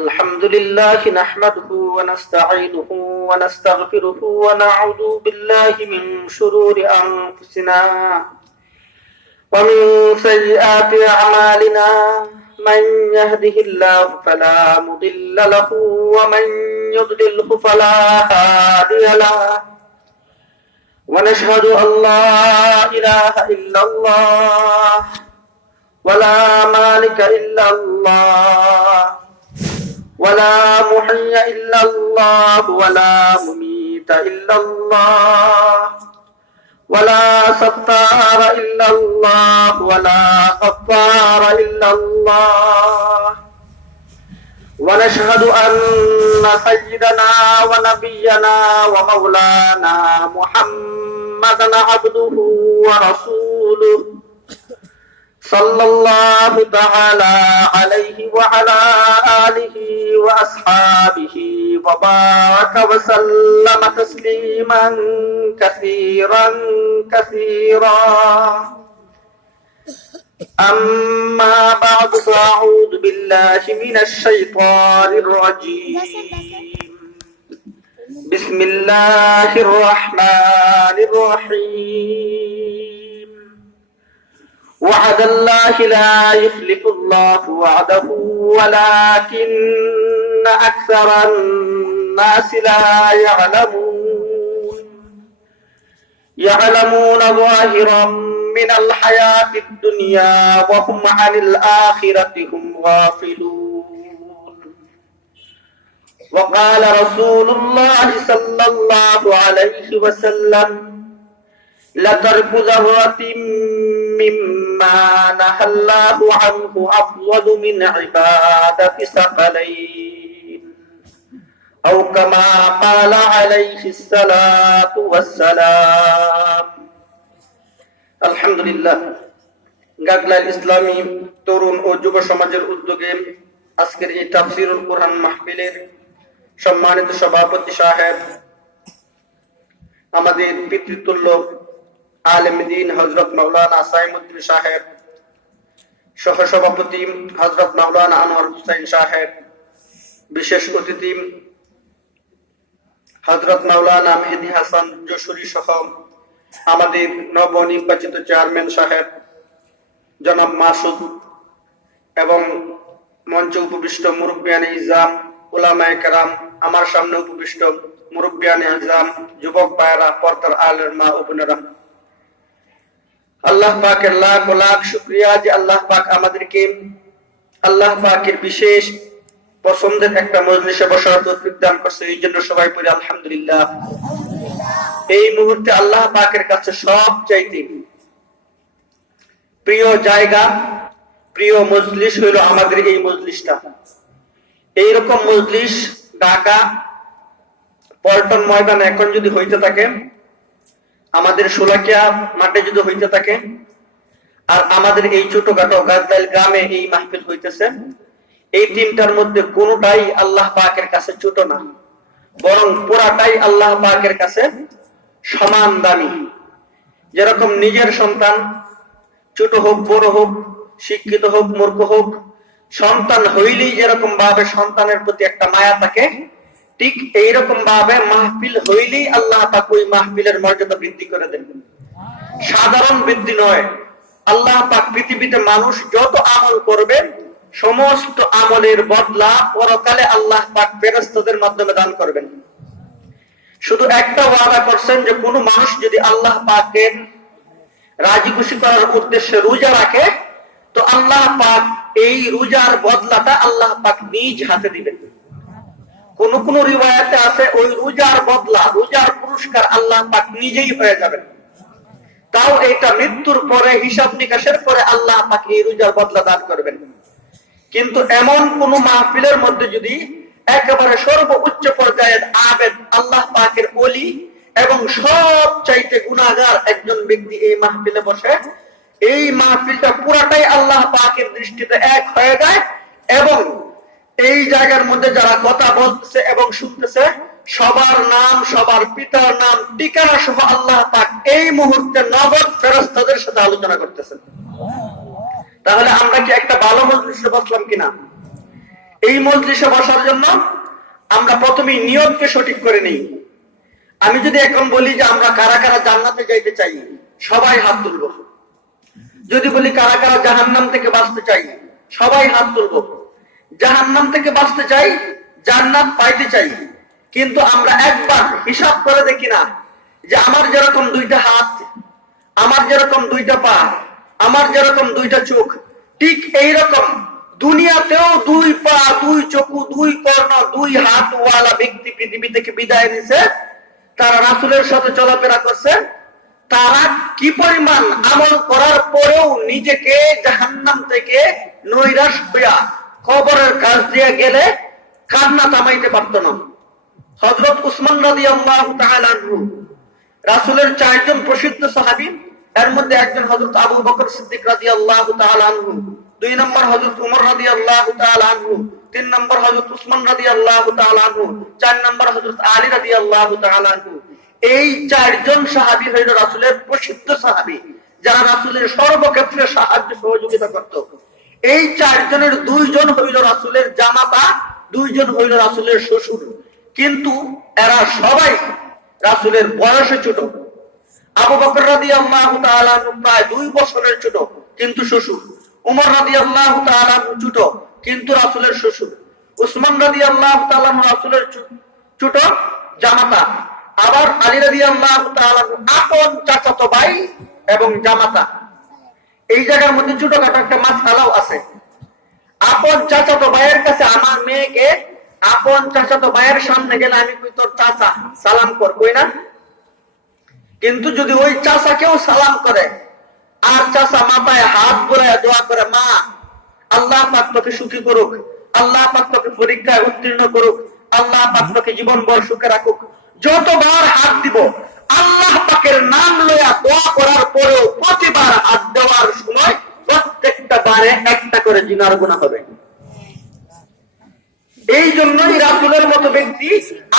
الحمد لله نحمده ونستعينه ونستغفره ونعوذ بالله من شرور أنفسنا ومن سيئات أعمالنا من يهده الله فلا مضل له ومن يضلله فلا هادي له ونشهد أن لا إله إلا الله ولا مالك إلا الله ولا محيي إلا الله ولا مميت إلا الله ولا ستار إلا الله ولا غفار إلا الله ونشهد أن سيدنا ونبينا ومولانا محمدا عبده ورسوله صلى الله تعالى عليه وعلى آله وأصحابه وبارك وسلم تسليما كثيرا كثيرا أما بعد فأعوذ بالله من الشيطان الرجيم بسم الله الرحمن الرحيم وعد الله لا يخلف الله وعده ولكن أكثر الناس لا يعلمون ظاهرا من الحياة الدنيا وهم عن الآخرة هم غافلون وقال رسول الله صلى الله عليه وسلم لترك ذرة مما نهى الله عنه أفضل من عبادة ثقلين أو كما قال عليه الصلاة والسلام আলহামদুলিল্লাহ গাগলাল ইসলামী তরুণ ও যুব সমাজের উদ্যোগে আজকের এই তাফসীরুল কুরআন মাহফিলের সম্মানিত সভাপতি সাহেব আমাদের পিতৃতুল্য আলেম দ্বীন হযরত মাওলানা সাইমুদ্দিন সাহেব, সহসভাপতি হযরত মাওলানা আনোয়ার হোসেন সাহেব, বিশেষ অতিথি হযরত মাওলানা মেহেদী হাসান যশোরী সহ আমাদের নবনির্বাচিত চেয়ারম্যান সাহেব জনাব মাসুদ এবং মঞ্চে উপবিষ্ট মুরব্বিয়ানে ইজাম, উলামায়ে কেরাম, আমার সামনে উপবিষ্ট মুরব্বিয়ানে ইজাম, যুবক ভাইয়েরা, পর্দার আলের মা ও বোনেরা, আল্লাহ পাকের লাখ ও লাখ শুকরিয়া যে আল্লাহ পাক আমাদেরকে আল্লাহ পাকের বিশেষ পছন্দের একটা মজলিসে বসার তৌফিক দান করছে। এই জন্য সবাই পড়ি আলহামদুলিল্লাহ। এই মুহূর্তে আল্লাহ পাকের কাছে সবচাইতে প্রিয় জায়গা, প্রিয় মজলিস হইল আমাদের এই মজলিসটা। এইরকম মজলিস ঢাকা পল্টন ময়দানে এখন যদি হইতে থাকে, আমাদের শোলাকিয়া মাঠে যদি হইতে থাকে, আর আমাদের এই ছোটখাটো গাজলাইল গ্রামে এই মাহফিল হইতেছে, এই তিনটার মধ্যে কোনটাই আল্লাহ পাকের কাছে ছোট না, বরং পুরাটাই আল্লাহ পাকের কাছে সমান দামি। যেরকম নিজের সন্তান ছোট হোক বড় হোক, শিক্ষিত হোক মূর্খ হোক, সন্তান হইলেই যেরকম ভাবে সন্তানের প্রতি একটা মায়া থাকে, ঠিক এইরকম ভাবে মাহফিল হইলেই আল্লাহ পাক ওই মাহফিলের মর্যাদা বৃদ্ধি করে দেন। সাধারণ বৃদ্ধি নয়, আল্লাহ পাক পৃথিবীতে মানুষ যত আমল করবে সমস্ত আমলের বদলা পরকালে আল্লাহ পাক ফেরেশতাদের মাধ্যমে দান করবেন। শুধু একটা ওয়াদা করছেন যে কোন মানুষ যদি আল্লাহ পাকের রাজি খুশি করার উদ্দেশ্যে রোজা রাখে, তো আল্লাহ পাক এই রোজার বদলাটা আল্লাহ পাক নিজ হাতে দিবেন। কোন কোন রিওয়ায়াতে আছে ওই রোজার বদলা, রোজার পুরস্কার আল্লাহ পাক নিজেই হয়ে যাবেন। তাও এটা মৃত্যুর পরে, হিসাব নিকাশের পরে আল্লাহ পাক এই রোজার বদলা দান করবেন। কিন্তু এমন কোন মাহফিলের মধ্যে যদি একেবারে সর্বোচ্চ পর্যায়ের আবেদ, আল্লাহ পাকের ওলি এবং সব চাইতে গুনাহগার একজন ব্যক্তি এই মাহফিলে বসে, এই মাহফিলটা পুরাটাই আল্লাহ পাকের দৃষ্টিতে এক হয়ে যায় এবং এই জায়গার মধ্যে যারা কথা বলতেছে এবং শুনতেছে সবার নাম, সবার পিতার নাম, ঠিকানা সহ আল্লাহ পাক এই মুহূর্তে নগদ ফেরেশতাদের সাথে আলোচনা করতেছেন। তাহলে আমরা কি একটা ভালো মজলিসে বসলাম কিনা? এই মজলিসে বসার জন্য আমরা প্রথমেই নিয়তকে সঠিক করে নিই। আমি যদি এখন বলি যে আমরা কারা কারা জান্নাতে যাইতে চাই, সবাই হাত তুলব। যদি বলি কারা কারা জাহান্নাম থেকে বাঁচতে চাই, সবাই হাত তুলব। জাহান্নাম থেকে বাঁচতে চাই, জান্নাত পাইতে চাই, কিন্তু আমরা একবার হিসাব করে দেখি না যে আমার যেরকম দুইটা হাত, আমার যেরকম দুইটা পা, আমার যেরকম দুইটা চোখ, ঠিক এইরকম দুনিয়াতেও দুই পা, দুই চক্ষু, দুই কর্ণ, দুই হাত ওয়ালা ব্যক্তি পৃথিবী থেকে বিদায় নিছে। তারা রাসূলের সাথে চলাফেরা করছে। তারা কি পরিমাণ আমল করার পরেও নিজেকে জাহান্নাম থেকে নৈরাশ হইয়া কবরের কাছ দিয়ে গেলে কান্না থামাইতে পারত না। হযরত উসমান রাদিয়াল্লাহু তাআলা আনহু, রাসূলের চারজন প্রসিদ্ধ সাহাবী, এর মধ্যে একজন হযরত আবু বকর সিদ্দিক রাদিয়াল্লাহু তাআলা আনহু, দুই নম্বর হযরত উমর রাদিয়াল্লাহু তাআলা আনহু, তিন নম্বর হযরত উসমান রাদিয়াল্লাহু তাআলা আনহু, চার নম্বর হযরত আলী রাদিয়াল্লাহু তাআলা আনহু। এই চারজন সাহাবী হইল রাসূলের প্রসিদ্ধ সাহাবী, যারা রাসূলের সর্বক্ষেত্রে সাহায্য সহযোগিতা করত। এই চারজনের দুইজন হইল রাসূলের জামাতা, দুইজন হইল রাসূলের শ্বশুর, কিন্তু এরা সবাই রাসূলের বয়সে ছোট। আবু বকর রাদিয়াল্লাহু তাআলা প্রায় 2 বছরের ছোট, কিন্তু শ্বশুর। উমর রাদিয়াল্লাহু তাআলা ছোট, কিন্তু রাসূলের শ্বশুর। উসমান রাদিয়াল্লাহু তাআলা রাসূলের ছোট, জামাতা। আবার আলী রাদিয়াল্লাহু তাআলা আপন চাচাতো ভাই এবং জামাতা। এই জায়গার মধ্যে ছোটখাটো একটা মাসআলাও আছে। আপন চাচাতো ভাইয়ের কাছে আমার মেয়েকে আপন চাচাতো ভাইয়ের সামনে গেলে আমি কই তোর চাচা, সালাম কর, কই না? কিন্তু যদি ওই চাচাকেও সালাম করে আর চাচা মাথায় হাত বুলায় দোয়া করে, মা আল্লাহ পাক তোকে সুখী করুক, আল্লাহ পাক তোকে পরীক্ষায় উত্তীর্ণ করুক, আল্লাহ পাক তোকে জীবনভর সুখে রাখুক, যতবার হাত দিব আল্লাহ পাকের নাম লইয়া দোয়া করার পরেও প্রতিবার হাত দেওয়ার সময় প্রত্যেকটা বারে একটা করে জিনার গুনাহ হবে। এই জন্যই রাসূলের মতো ব্যক্তি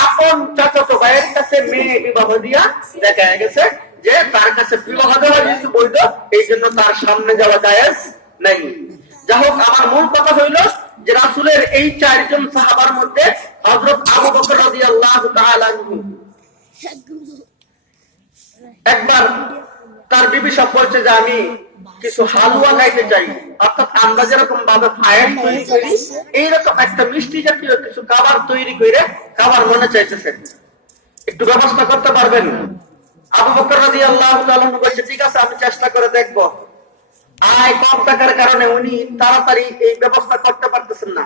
আপন চাচাতো ভাইয়ের কাছে মেয়ে বিবাহ দিয়া দেখা গেছে যে তার কাছে বিবাহ দেওয়া যেহেতু বৈধ, এই জন্য তার সামনে যাওয়া জায়েজ নাই। যাই হোক, আমার মূল কথা হইল যে রাসূলের এই চারজন সাহাবার মধ্যে হযরত আবু বকর রাদিয়াল্লাহু তাআলা আনহু একবার তার বিবি সব বলছে যে আমি কিছু হালুয়া খাইতে চাই, অর্থাৎ আমরা যেরকম ভাবে পায়েস তৈরি করি এইরকম একটা মিষ্টি জাতীয় কিছু খাবার তৈরি করে খাবার মনে চাইতেছে, একটু ব্যবস্থা করতে পারবেন? আবু বকর রাদিয়াল্লাহু তাআলা বলছে ঠিক আছে, আমি চেষ্টা করে দেখব। আয় কম টাকার কারণে উনি তাড়াতাড়ি এই ব্যবস্থা করতে পারতেছেন না।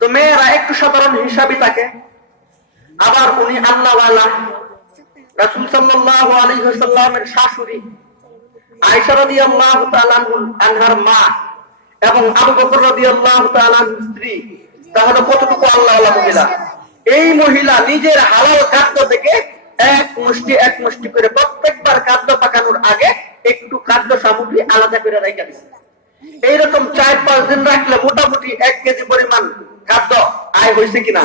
তো মেয়েরা একটু সাধারণ হিসাবই থাকে। আবার উনি আল্লাহওয়ালা, রাসূল সাল্লাল্লাহু আলাইহি ওয়াসাল্লামের শাশুড়ি আয়েশা রাদিয়াল্লাহু তাআলা আনহার মা এবং আবু বকর রাদিয়াল্লাহু তাআলা স্ত্রী, তাহলে কতটুকু আল্লাহওয়ালা মহিলা। এই মহিলা নিজের হালাল খাদ্য থেকে এক মুষ্টি করে প্রত্যেকবার খাদ্য পাকানোর আগে একটু খাদ্য সামগ্রী আলাদা করে রেখে দিচ্ছে। এইরকম 4-5 দিন রাখলে মোটামুটি 1 কেজি পরিমাণ খাদ্য আয় হয়েছে কিনা।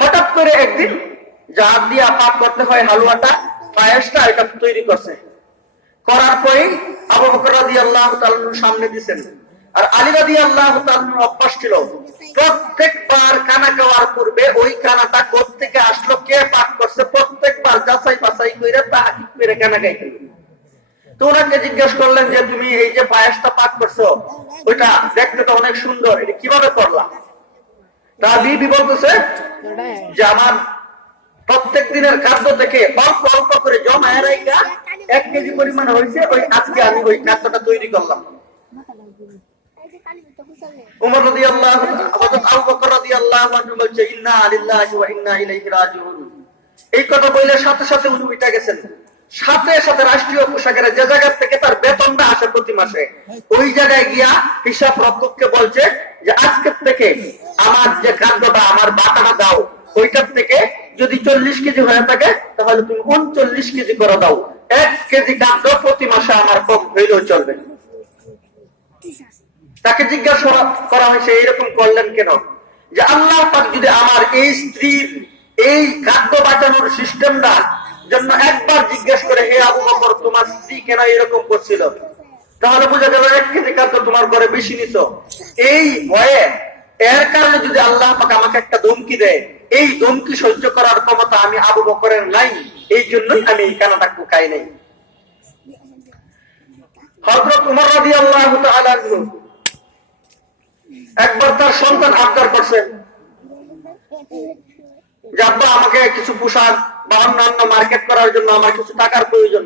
হঠাৎ করে একদিন যা দিয়া পাক করতে হয় হালুয়াটা, পায়েসটা, এটা তৈরি করছে। করার পরে আবু বকর রাদিয়াল্লাহু তাআলা সামনে দিবেন। আর আলী রাদিয়াল্লাহু তাআলার অভ্যাস ছিল প্রত্যেকবার কানা খাওয়ার পূর্বে ওই কানাটা কোথা থেকে আসলো, কে পাক করছে, প্রত্যেকবার যাচাই বাছাই করে তাহাকিক করে কানা গাইতেন। তো ওনাকে জিজ্ঞেস করলেন যে তুমি এই যে পায়েসটা পাক করছো, ওইটা দেখতে তো অনেক সুন্দর, এটা কিভাবে করলা? তার বিবি বলতেছে যে আমার প্রত্যেক দিনের খাদ্য থেকে অল্প অল্প করে জমায় রাইখা 1 কেজি পরিমাণ হয়েছে, ওই আজকে আমি ওই খাদ্যটা তৈরি করলাম। উমর রাদিয়াল্লাহু আনহু, আবু বকর রাদিয়াল্লাহু আনহু বলছে ইন্না লিল্লাহি ওয়া ইন্না ইলাইহি রাজিউন। এই কথা বলে সাথে সাথে উনি উঠে গেছেন। সাথে সাথে রাষ্ট্রীয় পোশাকের যে জায়গা থেকে তার বেতনটা আসে প্রতি মাসে, ওই জায়গায় গিয়া হিসাব রক্ষককে বলছে যে আজকের থেকে আমার যে খাদ্যটা, আমার বাটাটা দাও, ওইটার থেকে যদি 40 কেজি হয়ে থাকে তাহলে তুমি 39 কেজি করে দাও। 1 কেজি খাদ্য প্রতি মাসে আমার কম হইলেও চলবে। তাকে জিজ্ঞাসা করা হয়েছে এইরকম করলেন কেন? যে আল্লাহ পাক যদি আমার এই স্ত্রীর এই খাদ্য বাঁচানোর সিস্টেমটা জন্য একবার জিজ্ঞেস করে, হে আবু বকর তোমার স্ত্রী কেন এরকম করছিল, তাহলে বোঝা গেল 1 কেজি খাদ্য তোমার ঘরে বেশি নিছো। এই ভয়ে এর কারণে যদি আল্লাহ পাক আমাকে একটা ধমকি দেয়, এই ধমকি সহ্য করার ক্ষমতা আমি আবু বকরের নাই, এই জন্যই আমি এই কানাটা কুকাই নাই। হযরত উমর রাদিয়াল্লাহু তাআলা আনহু একবার তার সন্তান আবদার করছেন যে আব্বা আমাকে কিছু পোশাক বা অন্যান্য মার্কেট করার জন্য আমার কিছু টাকার প্রয়োজন।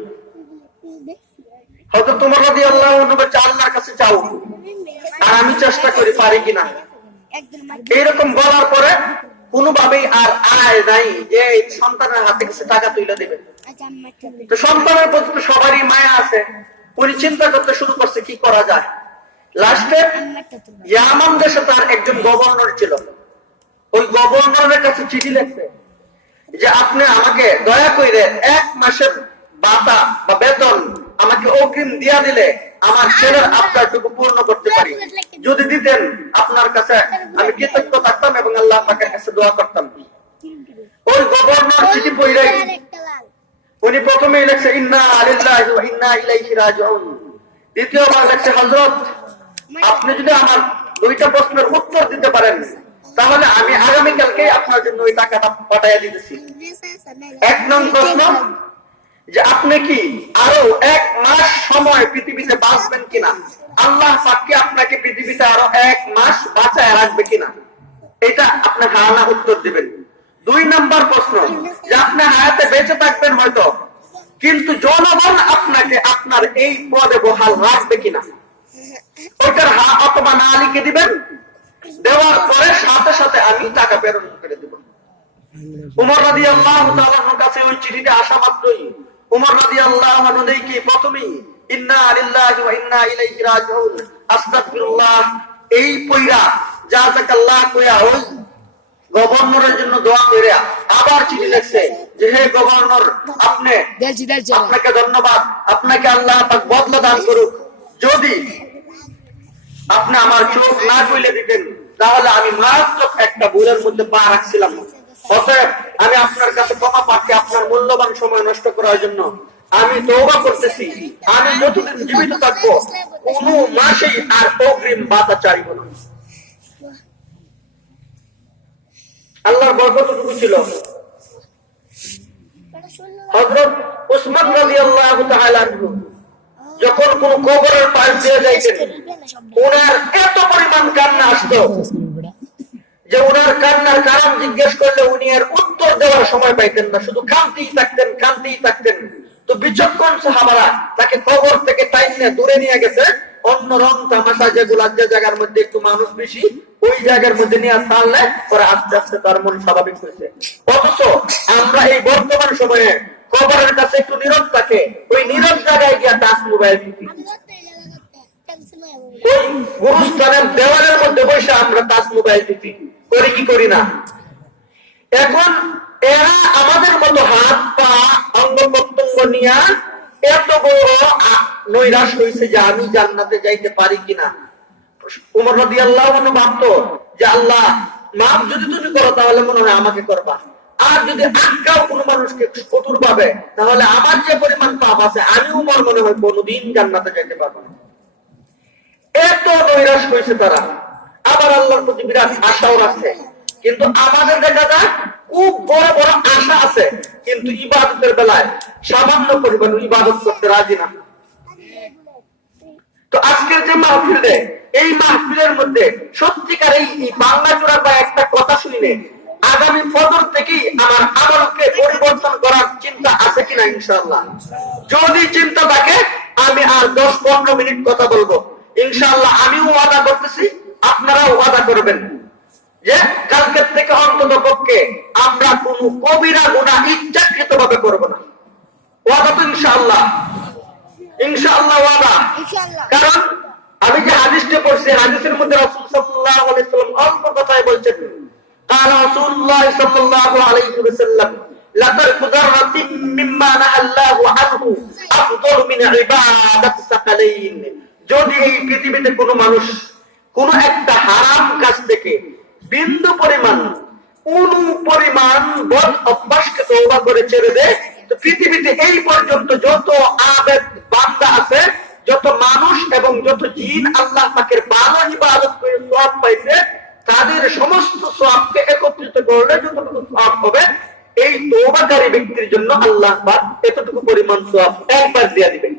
হযরত উমর রাদিয়াল্লাহু আনহু বলছে আল্লাহর কাছে চাও, আর আমি চেষ্টা করি পারি কিনা। এইরকম বলার পরে কোনোভাবেই আর আয় নাই যে সন্তানের হাতে কিছু টাকা তুলে দেবে। তো সন্তানের প্রতি তো সবারই মায়া আছে, উনি চিন্তা করতে শুরু করছে কি করা যায়। লাস্টে ইয়ামান দেশে তার একজন গভর্নর ছিল, ওই গভর্নরের কাছে চিঠি লিখছে যে আপনি আমাকে দয়া করে 1 মাসের ভাতা বা বেতন আমাকে অগ্রিম দিয়া দিলে আমার ছেলের আবদারটুকু পূর্ণ করতে পারি। যদি দিতেন আপনার কাছে আমি কৃতজ্ঞ থাকতাম এবং আল্লাহ পাকের কাছে দোয়া করতাম। ওই গভর্নর চিঠি পড়াই উনি প্রথমেই লিখছে ইন্না লিল্লাহি ওয়া ইন্না ইলাইহি রাজিউন। দ্বিতীয়বার লিখছে হযরত আপনি যদি আমার 2টা প্রশ্নের উত্তর দিতে পারেন তাহলে আমি আগামীকালকে আপনার জন্য ওই টাকাটা পাঠিয়ে দিতেছি। 1 নং প্রশ্ন যে আপনি কি আরো 1 মাস সময় পৃথিবীতে বাঁচবেন কিনা, আল্লাহ পাক কি আপনাকে পৃথিবীতে আরো 1 মাস বাঁচায় রাখবে কিনা, এটা আপনি হ্যাঁ না উত্তর দিবেন। 2 নম্বর প্রশ্ন যে আপনি হায়াতে বেঁচে থাকবেন হয়তো, কিন্তু জনগণ আপনাকে আপনার এই পদে বহাল রাখবে কিনা, ওইটার হ্যাঁ অথবা না লিখে দিবেন। দেওয়ার পরে সাথে সাথে আমি টাকা প্রেরণ করে দেব। উমর রাদিয়াল্লাহু তাআলার কাছে ওই চিঠিটা আসা মাত্রই উমর রাদিয়াল্লাহু আনহু দেখি প্রথমেই ইন্না লিল্লাহি ওয়া ইন্না ইলাইহি রাজিউন আস্তাগফিরুল্লাহ এই পয়রা জাযাকাল্লাহ কইয়া ওই গভর্নরের জন্য দোয়া করে আবার চিঠি লিখছে যে হে গভর্নর আপনি আপনাকে ধন্যবাদ, আপনাকে আল্লাহ পাক বদলা দান করুক। যদি আপনি আমার চোখ না খুলে দিতেন তাহলে আমি মারাত্মক একটা ভুলের মধ্যে পা রাখছিলাম। অতএব আমি আপনার কাছে ক্ষমা প্রার্থী, আপনার মূল্যবান সময় নষ্ট করার জন্য আমি তওবা করতেছি। আমি যতদিন জীবিত থাকবো কোনো মাসেই আর অগ্রিম ভাতা চাইব না। আল্লাহর বরকতটুকু ছিল। হযরত উসমান রাদিয়াল্লাহু তাআলা আনহু যখন কোন কবরের পাশ দিয়ে যাইতেন ওনার এত পরিমাণ কান্না আসতো যে ওনার কান্নার কারণ জিজ্ঞেস করলে উনি এর উত্তর দেওয়ার সময় পাইতেন না, শুধু কাঁদতেই থাকতেন। তো বিচক্ষণ সাহাবারা তাকে কবর থেকে টাইনে দূরে নিয়ে গেছে, অন্য রং তামাশা যেগুলো যে জায়গার মধ্যে একটু মানুষ বেশি ওই জায়গার মধ্যে নিয়ে ছাড়লে পরে আস্তে আস্তে তার মন স্বাভাবিক হয়েছে। অথচ আমরা এই বর্তমান সময়ে কবরের কাছে একটু নীরব থাকে, ওই নীরব জায়গায় গিয়া টাচ মোবাইল টিপি, ওই গুরুস্থানের দেওয়ালের মধ্যে বসে আমরা টাচ মোবাইল টিপি, করি কি করি না? এখন এরা আমাদের মতো হাত পা অঙ্গ প্রত্যঙ্গ নিয়ে এত বড় নৈরাশ হয়েছে যে আমি জান্নাতে যাইতে পারি কিনা। উমর রাদিয়াল্লাহু আনহু ভাবতো যে আল্লাহ মাফ যদি তুমি করো তাহলে মনে হয় আমাকে করবা, আর যদি আটকাও কোনো মানুষকে কঠোর ভাবে তাহলে আমার যে পরিমাণ পাপ আছে আমি উমর মনে হয় কোনোদিন জান্নাতে যাইতে পারবো না। এত নৈরাশ হয়েছে তারা। আবার আল্লাহর প্রতি বিরাট আশাও রাখছে, কিন্তু আমাদের দেখা যায় খুব বড় বড় আশা আছে কিন্তু ইবাদতের বেলায় সামান্য পরিমাণ ইবাদত করতে রাজি না। তো আজকের যে মাহফিল দেয় এই মাহফিলের মধ্যে সত্যিকার এই বাংলা জোড়া বা একটা কথা শুনলে আগামী ফজর থেকেই আমার আমলকে পরিবর্তন করার চিন্তা আছে কিনা ইনশাআল্লাহ। যদি চিন্তা থাকে আমি আর 10-15 মিনিট কথা বলবো ইনশাআল্লাহ। আমিও ওয়াদা করতেছি, আপনারাও ওয়াদা করবেন যে কালকের থেকে অন্তত পক্ষে আমরা কোনো কবিরা গুনাহ ইচ্ছাকৃত ভাবে করবো না। ওয়াদা তো ইনশাআল্লাহ, ইনশাআল্লাহ ওয়াদা। কারণ আমি যে হাদিসটা পড়ছি হাদিসের মধ্যে রাসূল সাল্লাল্লাহু আলাইহি ওয়াসাল্লাম অল্প কথাই বলছেন। قال رسول الله صلى الله عليه وسلم لترك ذرة مما نهى الله عنه أفضل من عبادة الثقلين। যদি এই পৃথিবীতে কোনো মানুষ কোন একটা হারাম কাজ থেকে বিন্দু পরিমাণ বদ অভ্যাসকে তওবা করে ছেড়ে দেয়, তো পৃথিবীতে এই পর্যন্ত যত আবেদ বান্দা আছে, যত মানুষ এবং যত জিন আল্লাহ পাকের ভালো ইবাদত করে সওয়াব পাইছে, তাদের সমস্ত সওয়াবকে একত্রিত করলে যতটুকু সওয়াব হবে এই তওবাকারী ব্যক্তির জন্য আল্লাহ পাক এতটুকু পরিমাণ সওয়াব একবার দিয়ে দিবেন।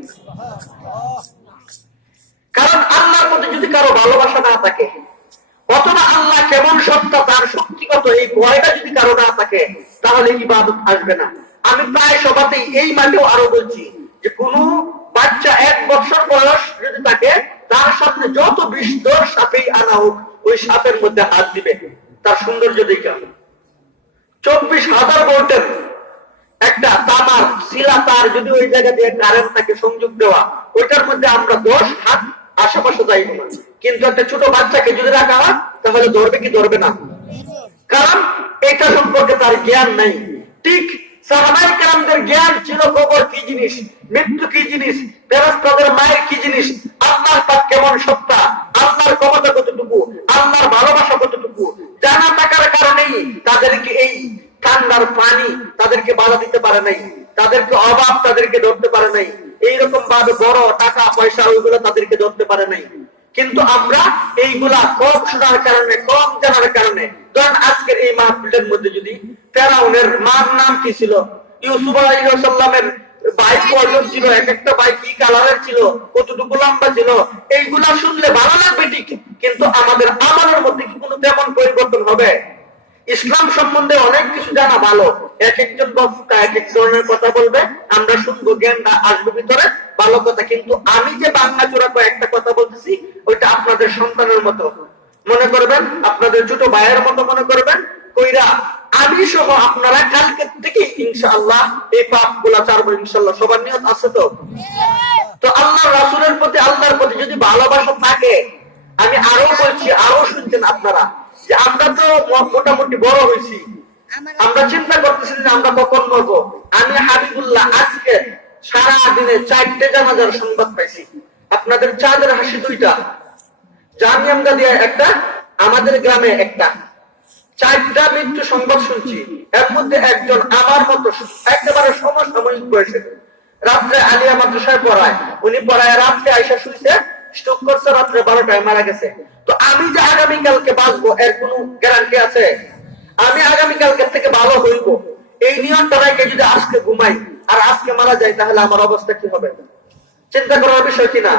কারণ আল্লাহর প্রতি যদি কারো ভালোবাসা না থাকে, অথবা আল্লাহ কেমন সত্তা তার শক্তিগত এই ভয়টা যদি কারো না থাকে, তাহলে ইবাদত আসবে না। আমি প্রায় সবাতেই এই মাঠেও আরো বলছি যে কোন বাচ্চা 1 বছর বয়স যদি থাকে, তার সামনে যত বিষধর সাপেই আনা হোক ওই সাপের মধ্যে হাত দিবে, তার সৌন্দর্য দেখা। 24,000 ভোল্টের একটা তামার শিলা তার যদি ওই জায়গা দিয়ে কারেন্ট থাকে সংযোগ দেওয়া, ওইটার মধ্যে আমরা 10 হাত আশেপাশে যাই না। কিন্তু একটা ছোট বাচ্চাকে যদি রাখা হয় তাহলে ধরবে কি ধরবে না? কারণ এটা সম্পর্কে তার জ্ঞান নাই। ঠিক সাহাবায়ে কেরামদের জ্ঞান ছিল কবর কি জিনিস, মৃত্যু কি জিনিস, ফেরেশতাদের মায়ের কি জিনিস, আল্লাহর পাক কেমন সত্তা, আল্লাহর ক্ষমতা কতটুকু, আল্লাহর ভালোবাসা কতটুকু জানা থাকার কারণেই তাদেরকে এই ঠান্ডার পানি তাদেরকে বাধা দিতে পারে নাই, তাদেরকে অভাব তাদেরকে ধরতে পারে নাই, এইরকম ভাবে বড় টাকা পয়সা ওইগুলো তাদেরকে ধরতে পারে নাই। কিন্তু আমরা এইগুলা কম শোনার কারণে, কম জানার কারণে, ধরেন আজকের এই মাহফিলের মধ্যে যদি ফেরাউনের মার নাম কি ছিল, ইউসুফ আলাইহিস সালামের বাইক কয়জন ছিল, এক একটা বাইক কি কালারের ছিল, কতটুকু লম্বা ছিল, এইগুলা শুনলে ভালো লাগবে ঠিক, কিন্তু আমাদের আমলের মধ্যে কি কোনো তেমন পরিবর্তন হবে? ইসলাম সম্বন্ধে অনেক কিছু জানা ভালো, এক একজন বক্তা এক এক ধরনের কথা বলবে, আমরা শুনবো, জ্ঞানটা আসবে ভিতরে, ভালো কথা। কিন্তু আমি যে বাংলা চোরা একটা কথা বলতেছি, ওইটা আপনাদের সন্তানের মতো মনে করবেন, আপনাদের ছোট ভাইয়ের মতো মনে করবেন, কইরা আমি সহ আপনারা কালকে থেকে ইনশাআল্লাহ এই পাপ গুলা ছাড়বো ইনশাআল্লাহ। সবার নিয়ত আছে তো? তো আল্লাহ রাসূলের প্রতি, আল্লাহর প্রতি যদি ভালোবাসা থাকে, আমি আরো বলছি, আরো শুনছেন আপনারা, যে আমরা তো মোটামুটি বড় হয়েছি, আমরা চিন্তা করতেছি যে আমরা কখন মরবো। আমি হাবিবুল্লাহ আজকে সারা দিনে 4টে জানাজার সংবাদ পাইছি। আপনাদের চাঁদের হাসি 2টা, জামিয়ামদা দিয়ে একটা, আমাদের গ্রামে একটা, 4টা মৃত্যু সংবাদ শুনছি। এর মধ্যে একজন আমার মতো একেবারে সমসাময়িক বয়সে, রাত্রে আলিয়া মাদ্রাসায় পড়ায়, উনি পড়ায় রাত্রে আইসা শুইছে, স্ট্রোক করছে, রাত্রে 12টায় মারা গেছে। তো আমি যে আগামীকালকে বাঁচবো এর কোনো গ্যারান্টি আছে? আমি আগামীকালকে থেকে ভালো হইব এই নিয়মটা রেখে যদি আজকে ঘুমাই আর আজকে মারা যায়, তাহলে আমার অবস্থা কি হবে? চিন্তা করার বিষয় কিনা?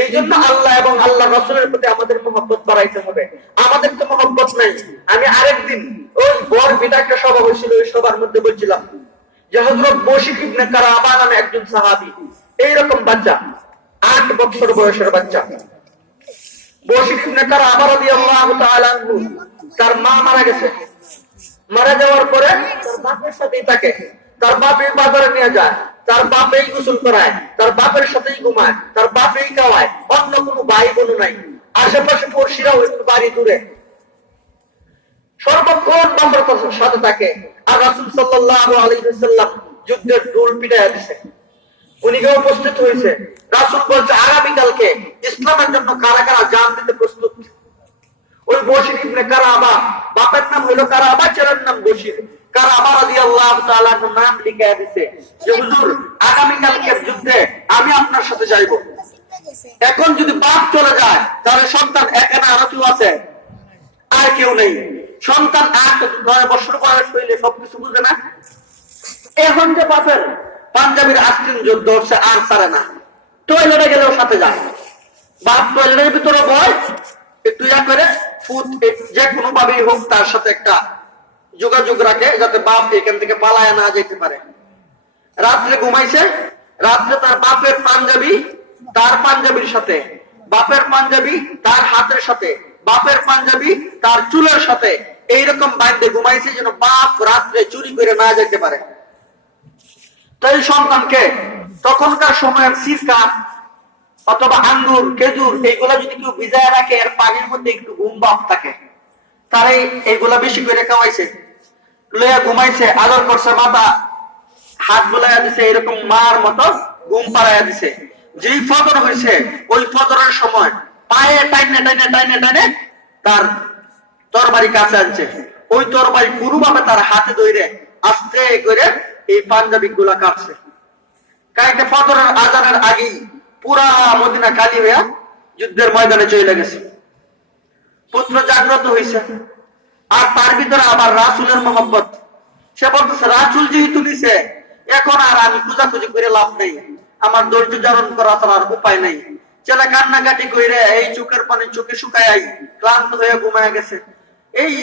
এই জন্য আল্লাহ এবং আল্লাহ রাসূলের প্রতি আমাদের মহব্বত বাড়াইতে হবে। আমাদের তো মহব্বত নাই। আমি আরেকদিন ওই বড় বিটা একটা সভা হয়েছিল, ওই সভার মধ্যে বলছিলাম যে হযরত বশির ইবনে কারাবা নামে একজন সাহাবী, এইরকম বাচ্চা, 8 বছর বয়সের বাচ্চা, বশির ইবনে কারাবা রাদিয়াল্লাহু তাআলা আনহু, তার মা মারা গেছে। মারা যাওয়ার পরে তার বাপের সাথেই থাকে, তার বাপের বাজারে নিয়ে যায়, তার বাপেই গোসল করায়, তার বাপের সাথেই ঘুমায়, তার বাপেই খাওয়ায়, অন্য কোনো ভাই বোন নাই, আশেপাশে পড়শিরাও একটু বাড়ি দূরে, সর্বক্ষণ বাপের সাথে থাকে। আর রাসূল সাল্লাল্লাহু আলাইহি ওয়াসাল্লাম যুদ্ধের ঢোল পিটাইয়া দিছে, উনি কেউ উপস্থিত হয়েছে। রাসূল বলছে আগামীকালকে ইসলামের জন্য কারা কারা জান দিতে প্রস্তুত? ওই বশির ইবনে কারাবা, বাপের নাম হলো কারাবা, ছেলের নাম বশির। কারাবা রাদিয়াল্লাহু তাআলা নাম লিখে দিয়েছে যে হুজুর আগামীকালকের যুদ্ধে আমি আপনার সাথে যাইব। এখন যদি বাপ চলে যায় তাহলে সন্তান একা আর কেউ আছে? আর কেউ নেই। সন্তান 8-9 বছর বয়স হইলে সবকিছু বুঝে না। এখন যে বাপের পাঞ্জাবির আস্তিন যুদ্ধ হচ্ছে আর ছাড়ে না, টয়লেটে গেলেও সাথে যায়। বাপ টয়লেটের ভিতরে বয়, একটু ইয়া করে ফুট, যে কোনো ভাবেই হোক তার সাথে একটা যোগাযোগ রাখে যাতে বাপ এখান থেকে পালায় না যেতে পারে। রাত্রে ঘুমাইছে, রাত্রে তার বাপের পাঞ্জাবি তার পাঞ্জাবির সাথে, বাপের পাঞ্জাবি তার হাতের সাথে, বাপের পাঞ্জাবি তার চুলের সাথে, এইরকম বাইরে ঘুমাইছে যেন বাপ রাত্রে চুরি করে না যেতে পারে। তাই সন্তানকে তখনকার সময়ের সিরকা অথবা আঙ্গুর, খেজুর এইগুলা যদি কেউ ভিজায় রাখে, এর পানির মধ্যে একটু ঘুম ভাব থাকে, তারাই এইগুলা বেশি করে খাওয়াইছে, লইয়া ঘুমাইছে, আদর করছে, মাথা হাত বুলাইয়া দিছে, এরকম মার মতো ঘুম পাড়াইয়া দিছে। যেই ফজর হয়েছে ওই ফজরের সময় পায়ে টাইনে টাইনে টাইনে টাইনে তার তরবারি কাছে আনছে, ওই তরবারি কোনোভাবে তার হাতে ধরে আস্তে করে এই পাঞ্জাবি গুলা কাটছে। কাইতে ফজরের আজানের আগেই পুরা মদিনা খালি হইয়া যুদ্ধের ময়দানে চলে গেছে। পুত্র জাগ্রত হয়েছে, আর তার ভিতরে আবার রাসূলের মহব্বত। সে বলতেছে রাসূল যেহেতু নিছে, এখন আর আমি খোঁজাখুঁজি করে লাভ নেই, আমার ধৈর্য ধারণ করা আর উপায় নাই। ছেলে কান্নাকাটি কইরে এই চোখের পানি চোখে শুকায় ক্লান্ত হয়ে ঘুমায় গেছে। এই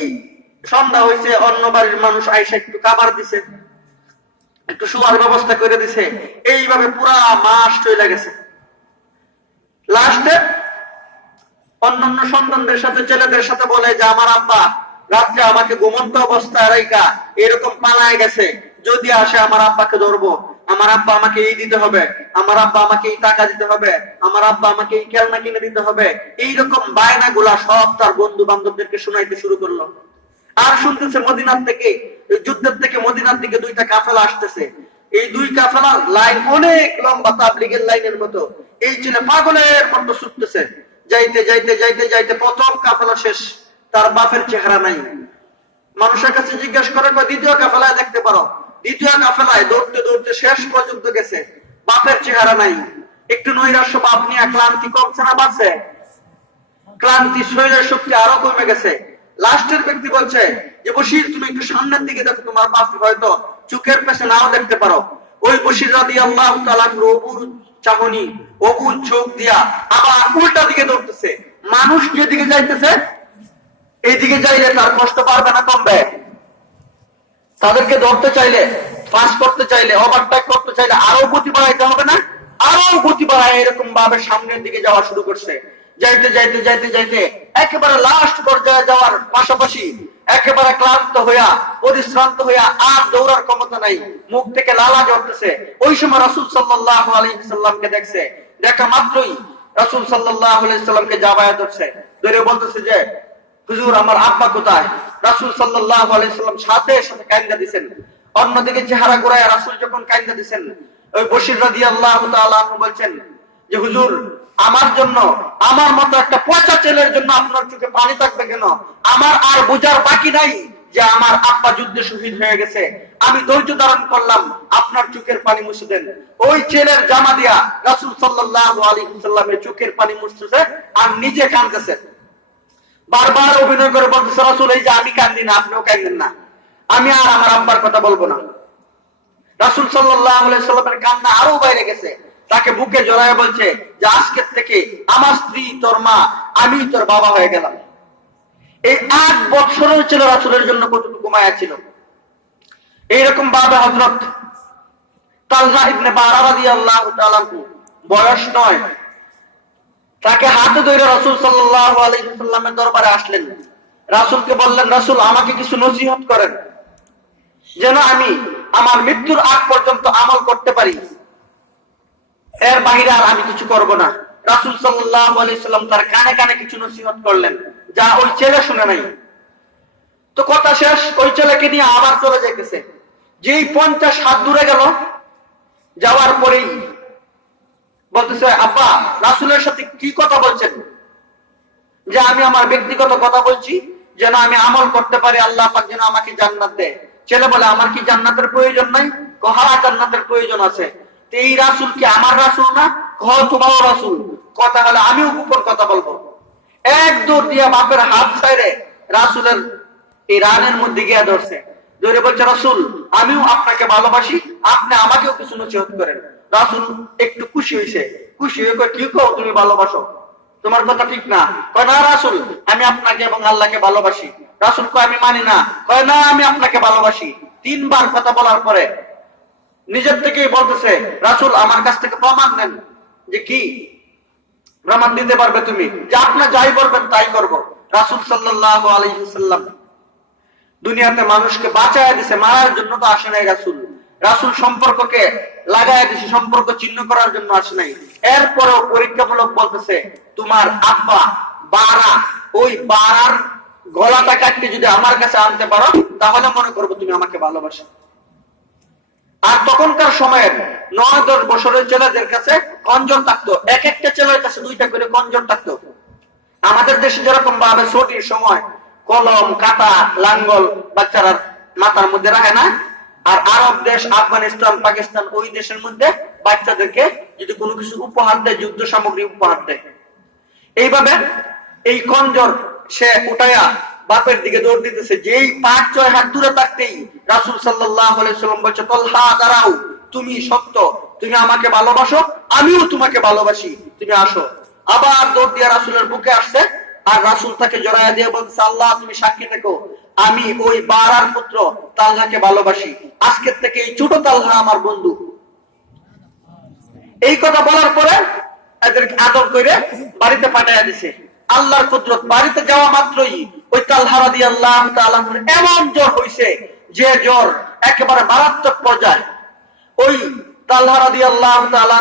সন্ধ্যা হয়েছে, অন্য বাড়ির মানুষ আইসা একটু খাবার দিছে, একটু শোয়ার ব্যবস্থা করে দিছে। এইভাবে পুরা মাস চলে গেছে। লাস্টে অন্যান্য সন্তানদের সাথে ছেলেদের সাথে বলে যে আমার আব্বা রাত্রে আমাকে ঘুমন্ত অবস্থায় রাইখা এরকম পালায় গেছে, যদি আসে আমার আব্বাকে ধরবো, আমার আব্বা আমাকে এই দিতে হবে, আমার আব্বা আমাকে এই টাকা দিতে হবে, আমার আব্বা আমাকে এই খেলনা কিনে দিতে হবে। এইরকম বায়না গুলা সব তার বন্ধু বান্ধবদেরকে শোনাইতে শুরু করলো। আর শুনতেছে মদিনার থেকে, যুদ্ধের থেকে মদিনার দিকে দুইটা কাফেলা আসতেছে। এই দুই কাফেলার লাইন অনেক লম্বা, তাবলীগের লাইনের মতো। এই ছেলে পাগলের মতো ছুটতেছে, যাইতে যাইতে যাইতে যাইতে প্রথম কাফেলা শেষ, তার বাপের চেহারা নাই। মানুষের কাছে জিজ্ঞেস করে দ্বিতীয় কাফেলায় দেখতে পারো। দ্বিতীয় কাফেলায় দৌড়তে দৌড়তে শেষ পর্যন্ত গেছে, বাপের চেহারা নাই। একটু নৈরাশ্য ভাব নিয়ে, ক্লান্তি কমছে না বাড়ছে? ক্লান্তি, শরীরের শক্তি আরো কমে গেছে। লাস্টের ব্যক্তি বলছে যে বশির তুমি একটু সামনের দিকে দেখো, তোমার বাপ হয়তো চোখের পেছনে নাও দেখতে পারো। ওই বশির রাদিয়াল্লাহু তাআলা অবুর চাহনি, অবুর চোখ দিয়া আবার উল্টা দিকে দৌড়তেছে। মানুষ যেদিকে যাইতেছে এইদিকে যাইলে তার কষ্ট পারবে না, কমবে। তাদেরকে ধরতে চাইলে, পাস করতে চাইলে, ওভারটেক করতে চাইলে আরো গতি বাড়াইতে হবে না? আরো গতি বাড়ায় এরকম ভাবে সামনের দিকে যাওয়া শুরু করছে। যাইতে যাইতে যাইতে যাইতে একেবারে লাস্ট পর্যায়ে যাওয়ার পাশাপাশি একেবারে ক্লান্ত হইয়া, পরিশ্রান্ত হইয়া আর দৌড়ার ক্ষমতা নাই, মুখ থেকে লালা ঝরতেছে। ওই সময় রাসূল সাল্লাল্লাহু আলাইহি সাল্লামকে দেখছে। দেখা মাত্রই রাসূল সাল্লাল্লাহু আলাইহি সাল্লামকে জাবায়া ধরছে, ধরে বলতেছে যে হুজুর আমার আব্বা কোথায়? রাসূল সাল্লাল্লাহু আলাইহি সাল্লাম সাথে সাথে কান্দা দিবেন। অন্যদিকে চেহারা ঘুরায় রাসূল যখন কান্দা দিবেন, ওই বশির রাদিয়াল্লাহু তাআলা আনহু বলছেন যে হুজুর আমার জন্য, আমার মতো একটা পচা ছেলের জন্য আপনার চোখে পানি থাকবে কেন? আমার আর বোঝার বাকি নাই যে আমার আব্বা যুদ্ধে শহীদ হয়ে গেছে, আমি ধৈর্য ধারণ করলাম, আপনার চোখের পানি মুছে দেন। ওই ছেলের জামা দিয়া রাসূল সাল্লাল্লাহু আলাইহি সাল্লামের চোখের পানি মুছতেছে আর নিজে কাঁদতেছে। বারবার অভিনয় করে বলতেছে রাসূল এই যে আমি কান্দি না, আপনিও কাঁদেন না, আমি আর আমার আব্বার কথা বলবো না। রাসূল সাল্লাল্লাহু আলাইহি সাল্লামের কান্না আরো বাইরে গেছে। তাকে বুকে জড়ায় বলছে যে আজকের থেকে আমার স্ত্রী তোর মা, আমি তোর বাবা হয়ে গেলাম। এই 8 বছরের ছিল রাসূলের জন্য কতটুকু মায়া ছিল। এইরকম ভাবে হযরত তালহা ইবনে বারা রাদিয়াল্লাহু তাআলা বয়স নয়, তাকে হাতে ধরে রাসূল সাল্লাল্লাহু আলাইহি সাল্লামের দরবারে আসলেন। রাসূলকে বললেন রাসূল আমাকে কিছু নসিহত করেন, যেন আমি আমার মৃত্যুর আগ পর্যন্ত আমল করতে পারি, এর বাইরে আর আমি কিছু করব না। রাসূল সাল্লাল্লাহু আলাইহি সাল্লাম তার কানে কানে কিছু নসিহত করলেন, যা ওই ছেলে শুনে নাই। তো কথা শেষ, ওই ছেলেকে নিয়ে আবার চলে যাইতেছে। যেই 50 হাত দূরে গেল, যাওয়ার পরেই বলতেছে আব্বা রাসূলের সাথে কি কথা বলছেন? যে আমি আমার ব্যক্তিগত কথা বলছি, যেন আমি আমল করতে পারি, আল্লাহ পাক যেন আমাকে জান্নাত দেয়। ছেলে বলে আমার কি জান্নাতের প্রয়োজন নাই? কহা জান্নাতের প্রয়োজন আছে। এই রাসূল কি আমার রাসূল না? কহ তোমারও রাসূল। কথা হলে আমিও গোপন কথা বলবো। এক দৌড় দিয়া বাপের হাত ছাইরে রাসূলের এই রানের মধ্যে গিয়া ধরছে, ধরে বলছে রাসূল আমিও আপনাকে ভালোবাসি, আপনি আমাকেও কিছু নসিহত করেন। রাসূল একটু খুশি হইছে, খুশি হয়ে কয় কি কও তুমি ভালোবাসো? তোমার কথা ঠিক না। কয় না রাসূল আমি আপনাকে এবং আল্লাহকে ভালোবাসি। রাসূল কয় আমি মানি না। কয় না আমি আপনাকে ভালোবাসি। 3 বার কথা বলার পরে নিজের থেকেই বলতেছে রাসূল আমার কাছ থেকে প্রমাণ নেন। যে কি প্রমাণ দিতে পারবে তুমি? যে আপনি যাই বলবেন তাই করব। রাসূল সাল্লাল্লাহু আলাইহি ওয়াসাল্লাম দুনিয়াতে মানুষকে বাঁচায় দিয়েছে, মারার জন্য তো আসে নাই রাসূল। রাসূল সম্পর্ককে লাগায় দিয়েছে, সম্পর্ক ছিন্ন করার জন্য আসে নাই। এরপরও পরীক্ষামূলক বলতেছে তোমার আব্বা বারা, ওই বারার গলাটা কাটতে যদি আমার কাছে আনতে পারো তাহলে মনে করবো তুমি আমাকে ভালোবাসো। আর তখনকার সময়ে 9-10 বছরের ছেলেদের কাছে কঞ্জর থাকতো, এক একটা ছেলের কাছে 2টা করে কঞ্জর থাকতো। আমাদের দেশে যেরকম ভাবে ছুটির সময় কলম কাটা লাঙ্গল বাচ্চারা মাথার মধ্যে রাখে না, আর আরব দেশ আফগানিস্তান পাকিস্তান ওই দেশের মধ্যে বাচ্চাদেরকে যদি কোনো কিছু উপহার দেয়, যুদ্ধ সামগ্রী উপহার দেয়। এইভাবে এই কঞ্জর সে উঠায়া বাপের দিকে দৌড় দিতেছে, যেই 5-6 হাত দূরে থাকতেই রাসূল সাল্লাল্লাহু আলাইহি সাল্লাম বলছে, তলহা দাঁড়াও, তুমি সত্য, তুমি আমাকে ভালোবাসো, আমিও তোমাকে ভালোবাসি, তুমি আসো। আবার দৌড় দিয়ে রাসূলের বুকে আসছে, আর রাসূল তাকে জড়ায়া দিয়ে বলছে, আল্লাহ তুমি সাক্ষী থেকো, আমি ওই বারার পুত্র তালহাকে ভালোবাসি, আজকের থেকে এই ছোট তালহা আমার বন্ধু। এই কথা বলার পরে এদেরকে আদর করে বাড়িতে পাঠাইয়া দিছে। আল্লাহর কুদরত, বাড়িতে যাওয়া মাত্রই ওই তালহা রাদিয়াল্লাহু তাআলা এমন জ্বর হইছে, যে জ্বর একেবারে মারাত্মক পর্যায়ে। ওই তালহা রাদিয়াল্লাহু তাআলা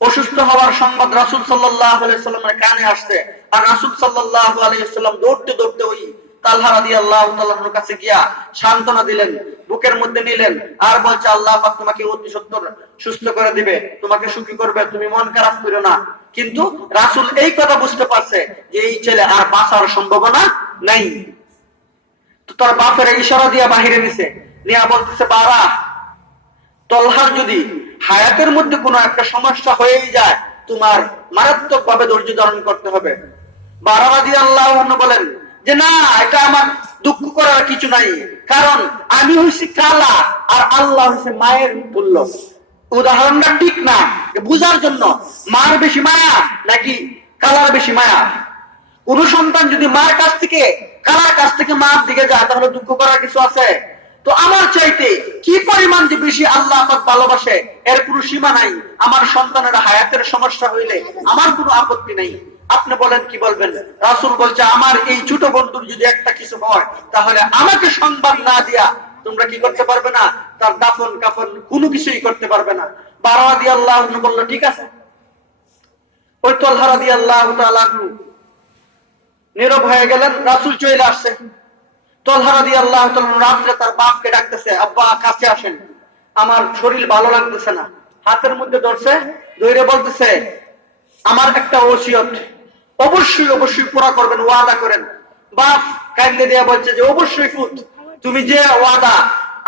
অসুস্থ হওয়ার সংবাদ রাসূল সাল্লাল্লাহু আলাইহি সাল্লামের কানে আসছে, আর রাসূল সাল্লাল্লাহু আলাইহি সাল্লাম দৌড়তে দৌড়তে ওই তালহা রাদিয়াল্লাহু তাআলার কাছে গিয়া সান্ত্বনা দিলেন, বুকের মধ্যে নিলেন, আর বলছে, আল্লাহ পাক তোমাকে অতি সত্বর সুস্থ করে দিবে, তোমাকে সুখী করবে, তুমি মন খারাপ করো না। কিন্তু রাসূল এই কথা বুঝতে পারছে যে এই ছেলে আর বাঁচার সম্ভাবনা নাই। তো তার বাপের ইশারা দিয়া বাহিরে নিছে, নিয়া বলতেছে, বারা, তলহার যদি হায়াতের মধ্যে কোনো একটা সমস্যা হয়েই যায়, তোমার মারাত্মক ভাবে ধৈর্য ধারণ করতে হবে। বারা রাদিয়াল্লাহু আনহু বলেন যে না, এটা আমার দুঃখ করার কিছু নাই, কারণ আমি হইছি কালা আর আল্লাহ হইছে মায়ের তুল্য। উদাহরণটা ঠিক না, বুঝার জন্য, মার বেশি মায়া নাকি কালার বেশি মায়া? কোন সন্তান যদি মার কাছ থেকে কালার কাছ থেকে মার দিকে যায়, তাহলে দুঃখ করার কিছু আছে? তো আমার চাইতে কি পরিমাণ যে বেশি আল্লাহ পাক ভালোবাসে, এর কোনো সীমা নাই। আমার সন্তানের হায়াতের সমস্যা হইলে আমার কোনো আপত্তি নাই। আপনি বলেন, কি বলবেন? রাসূল বলছে, আমার এই ছোট বন্ধুর যদি একটা কিছু হয়, তাহলে আমাকে সংবাদ না দিয়া তোমরা কি করতে পারবে না? তার দাফন কাফন কোনো কিছুই করতে পারবে না। বারা রাদিয়াল্লাহু আনহু বলল, ঠিক আছে। ওই তালহা রাদিয়াল্লাহু তাআলা নীরব হয়ে গেলেন। রাসূল চলে আসছে। তালহা রাদিয়াল্লাহু তাআলা রাত্রে তার বাপকে ডাকতেছে, আব্বা কাছে আসেন, আমার শরীর ভালো লাগতেছে না। হাতের মধ্যে ধরছে, ধরে বলতেছে, আমার একটা ওসিয়ত অবশ্যই অবশ্যই পুরা করবেন, ওয়াদা করেন। বাপ কাঁদতে দেয়া বলছে যে, অবশ্যই পুত, তুমি যে ওয়াদা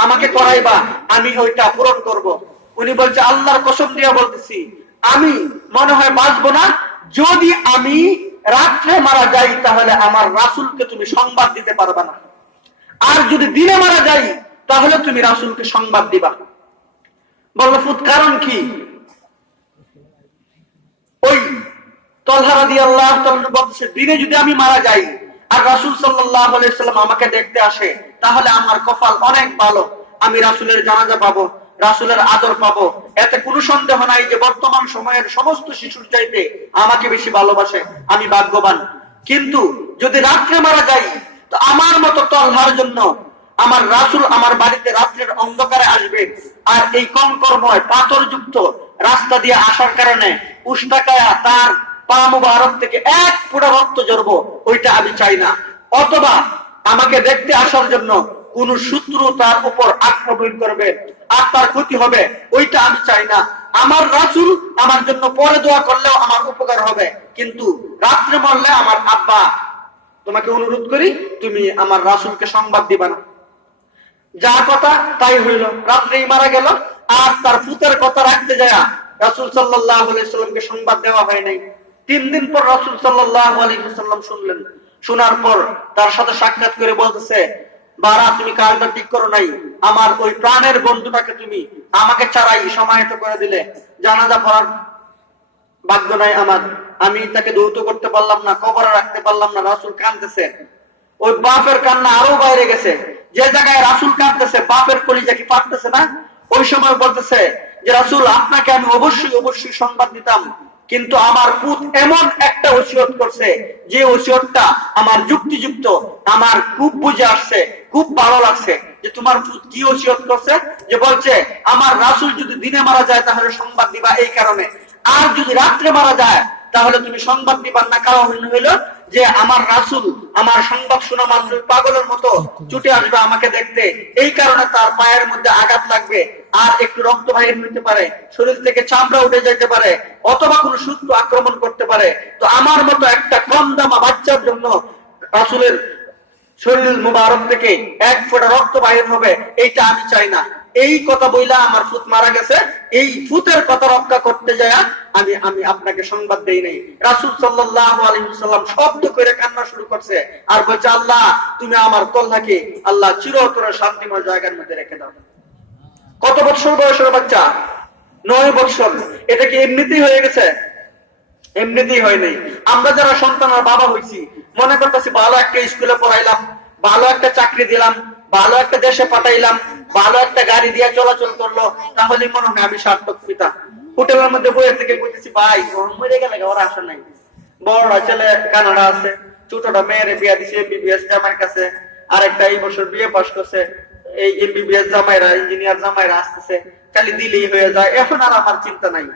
আমাকে করাইবা আমি ওইটা পূরণ করব। উনি বলছে, আল্লাহর কসম দিয়া বলতেছি, আমি মনে হয় বাঁচবো না। যদি আমি রাত্রে মারা যাই, তাহলে আমার রাসূলকে তুমি সংবাদ দিতে পারবে না, আর যদি দিনে মারা যাই, তাহলে তুমি রাসূলকে সংবাদ দিবা। বলল, পুত কারণ কি? ওই তালহা রাদিয়াল্লাহু তাআলা বলতেছে, দিনে যদি আমি মারা যাই আর রাসূল সাল্লাল্লাহু আলাইহি সাল্লাম আমাকে দেখতে আসে, তাহলে আমার কপাল অনেক ভালো, আমি রাসূলের জানাজা পাবো, রাসূলের আদর পাবো। এতে কোনো সন্দেহ নাই যে বর্তমান সময়ের সমস্ত শিশুর চাইতে আমাকে বেশি ভালোবাসে, আমি ভাগ্যবান। কিন্তু যদি রাত্রে মারা যাই, তো আমার মতো তালহার জন্য আমার রাসূল আমার বাড়িতে রাত্রের অন্ধকারে আসবে, আর এই কঙ্করময় পাথরযুক্ত রাস্তা দিয়ে আসার কারণে উষ্টাকায়া তার পা মুবারক থেকে এক ফোঁটা রক্ত ঝরবো, ওইটা আমি চাই না। অথবা আমাকে দেখতে আসার জন্য কোন শত্রু তার উপর আক্রমণ করবে আর তার ক্ষতি হবে, ওইটা আমি চাই না। আমার রাসূল আমার জন্য পরে দোয়া করলেও আমার উপকার হবে, কিন্তু রাত্রে মরলে আমার আব্বা, তোমাকে অনুরোধ করি, তুমি আমার রাসূলকে সংবাদ দিবা না। যা কথা তাই হইল, রাত্রেই মারা গেল। আর তার পুতের কথা রাখতে যায় রাসূল সাল্লাল্লাহু আলাইহি সাল্লামকে সংবাদ দেওয়া হয় নাই। 3 দিন পর রাসূল সাল্লাল্লাহু আলাইহি সাল্লাম শুনলেন। শোনার পর তার সাথে সাক্ষাৎ করে বলতেছে, বারা, তুমি কাজটা ঠিক করো নাই, আমার ওই প্রাণের বন্ধুটাকে তুমি আমাকে ছাড়াই সমাহিত করে দিলে, জানাজা পড়ার ভাগ্য নাই আমার, আমি তাকে দৌত করতে পারলাম না, কবরে রাখতে পারলাম না। রাসূল কাঁদতেছে। ওই বাপের কান্না আরো বাইরে গেছে। যে জায়গায় রাসূল কাঁদতেছে, বাপের কলিজা কি পারতেছে না? ওই সময় বলতেছে যে, রাসূল, আপনাকে আমি অবশ্যই অবশ্যই সংবাদ দিতাম, কিন্তু আমার পুত এমন একটা ওসিয়ত করছে, যে ওসিয়তটা আমার যুক্তিযুক্ত, আমার খুব বুঝে আসছে, খুব ভালো লাগছে। যে তোমার পুত কি ওসিয়ত করছে? যে বলছে, আমার রাসূল যদি দিনে মারা যায় তাহলে সংবাদ দিবা এই কারণে, আর যদি রাত্রে মারা যায় তাহলে তুমি সংবাদ দিবার না। কারণ হইল যে আমার রাসূল আমার সংবাদ শোনা মাত্র পাগলের মতো ছুটে আসবে আমাকে দেখতে, এই কারণে তার পায়ের মধ্যে আঘাত লাগবে, আর একটু রক্ত বাহির হতে পারে, শরীর থেকে চামড়া উঠে যেতে পারে, অথবা কোনো শত্রু আক্রমণ করতে পারে। তো আমার মতো একটা কম দামা বাচ্চার জন্য রাসূলের শরীর মুবারক থেকে এক ফোঁটা রক্ত বাহির হবে, এইটা আমি চাই না। এই কথা বইলা আমার ফুত মারা গেছে, এই ফুতের কথা রক্ষা করতে যায় আমি আমি আপনাকে সংবাদ দেই নাই। রাসূল সাল্লাল্লাহু আলাইহি ওয়াসাল্লাম শব্দ করে কান্না শুরু করছে আর বলছে, আল্লাহ তুমি আমার কল্যাণকে আল্লাহ চিরতরে শান্তিময় জায়গার মধ্যে রেখে দাও। কত বছর বয়সের বাচ্চা? 9 বছর। এটা কি এমনিতেই হয়ে গেছে? এমনিতেই হয় নাই। আমরা যারা সন্তানের বাবা হইছি মনে করতেছি ভালো একটা স্কুলে পড়াইলাম, ভালো একটা চাকরি দিলাম, ভালো একটা দেশে পাঠাইলাম, ভালো একটা গাড়ি দিয়ে চলাচল করলো, তাহলে মনে হয় আমি সার্থক পিতা। হোটেলের মধ্যে বইয়ের থেকে বলতেছি, ভাই মরে গেলে ওরা আসে নাই। বড় ছেলে কানাডা আছে, ছোটটা মেয়ের বিয়া দিছে এমবিবিএস জামাইয়ের কাছে, আরেকটা এই বছর বিয়ে পাস করছে। এই এমবিবিএস জামাইরা, ইঞ্জিনিয়ার জামাইরা আসতেছে, খালি দিলেই হয়ে যায়। এখন আর আমার চিন্তা নাই।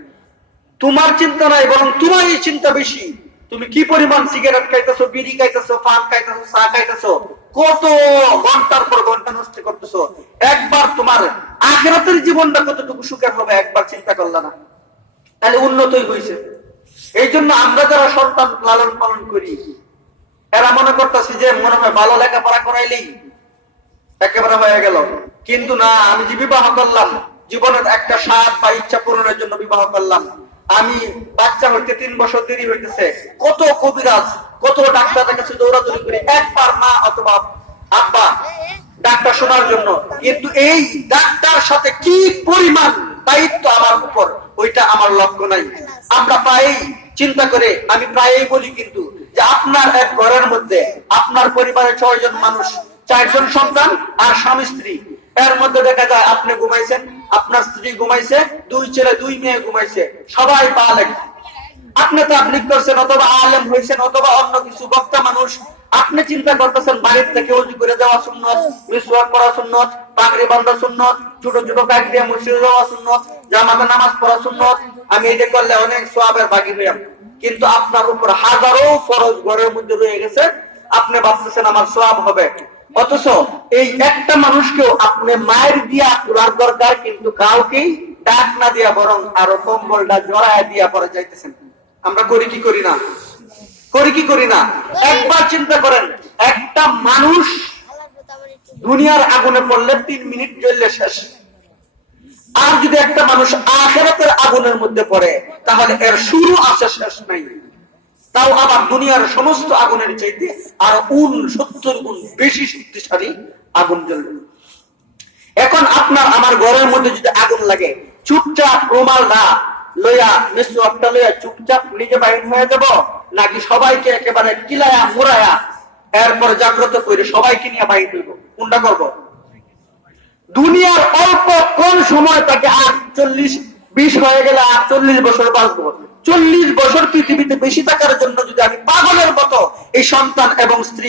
তোমার চিন্তা নাই, বরং তোমারই চিন্তা বেশি। তুমি কি পরিমাণ সিগারেট খাইতেছো, বিড়ি খাইতেছো, পান খাইতেছো, চা খাইতেছো, কত ঘন্টার পর ঘন্টা নষ্ট করতেছো। একবার তোমার আখিরাতের জীবনটা কতটুকু সুখের হবে একবার চিন্তা করলে না, তাহলে উন্নতই হয়েছে। এই জন্য আমরা যারা সন্তান লালন পালন করি, এরা মনে করতেছি যে মনে হয় ভালো লেখাপড়া করাইলেই একেবারে হয়ে গেল। কিন্তু না, আমি যে বিবাহ করলাম জীবনের একটা স্বাদ বা ইচ্ছা পূরণের জন্য বিবাহ করলাম। আমি বাচ্চা হইতে 3 বছর দেরি হইতেছে, কত কবিরাজ, কত ডাক্তারের কাছে দৌড়াদৌড়ি করে একবার মা অথবা আব্বা ডাক্তার শোনার জন্য। কিন্তু এই ডাক্তার সাথে কি পরিমাণ দায়িত্ব আমার উপর, ওইটা আমার লক্ষ্য নাই। আমরা প্রায়ই চিন্তা করে, আমি প্রায়ই বলি কিন্তু, যে আপনার এক ঘরের মধ্যে আপনার পরিবারের 6 জন মানুষ, 4 জন সন্তান আর স্বামী স্ত্রী। এর মধ্যে দেখা যায় আপনি ঘুমাইছেন, আপনার স্ত্রী ঘুমাইছে, 2 ছেলে 2 মেয়ে ঘুমাইছে, সবাই বালেগ। আপনি তাবলীগ করছেন, অথবা আলেম হয়েছেন, অথবা অন্য কিছু বক্তা মানুষ। আপনি চিন্তা করতেছেন বাড়ির থেকে ওযু করে যাওয়া সুন্নত, মিসওয়াক পড়া সুন্নত, পাগড়ি বাঁধা সুন্নত, ছোট ছোট কাজ দিয়ে মসজিদে যাওয়া সুন্নত, জামাতে নামাজ পড়া সুন্নত। আমি এটা করলে অনেক সওয়াবের ভাগী হইলাম। কিন্তু আপনার উপর হাজারো ফরজ ঘরের মধ্যে রয়ে গেছে, আপনি ভাবতেছেন আমার সওয়াব হবে। অথচ এই একটা মানুষকেও আপনি মায়ের দিয়া তোলার দরকার, কিন্তু কাউকেই ডাক না দিয়া বরং আরো কম্বলটা জড়ায় দিয়া পরে যাইতেছেন। আমরা করি কি করি না? করি কি করি না? একবার চিন্তা করেন, একটা মানুষ দুনিয়ার আগুনে পড়লে 3 মিনিট জ্বললে শেষ। আর যদি একটা মানুষ আখিরাতের আগুনের মধ্যে পড়ে, তাহলে এর শুরু আছে শেষ নাই। তাও আবার দুনিয়ার সমস্ত আগুনের চাইতে আর 70 গুণ বেশি শক্তিশালী আগুন জ্বলবে। এখন আপনার আমার ঘরের মধ্যে যদি আগুন লাগে, চুপচাপ রুমালটা লইয়া, মিসওয়াকটা লইয়া চুপচাপ নিজে বাইর হয়ে যাব, নাকি সবাইকে একেবারে কিলায়া মুড়ায়া এরপর জাগ্রত করে সবাইকে নিয়ে বাইর হইব? কোনটা করব? দুনিয়ার অল্প কোন সময় তাকে আর 40-20 হয়ে গেলে আর 40 বছর বাঁচবো। 40 বছর পৃথিবীতে বেশি থাকার জন্য যদি আমি পাগলের মতো এই সন্তান এবং স্ত্রী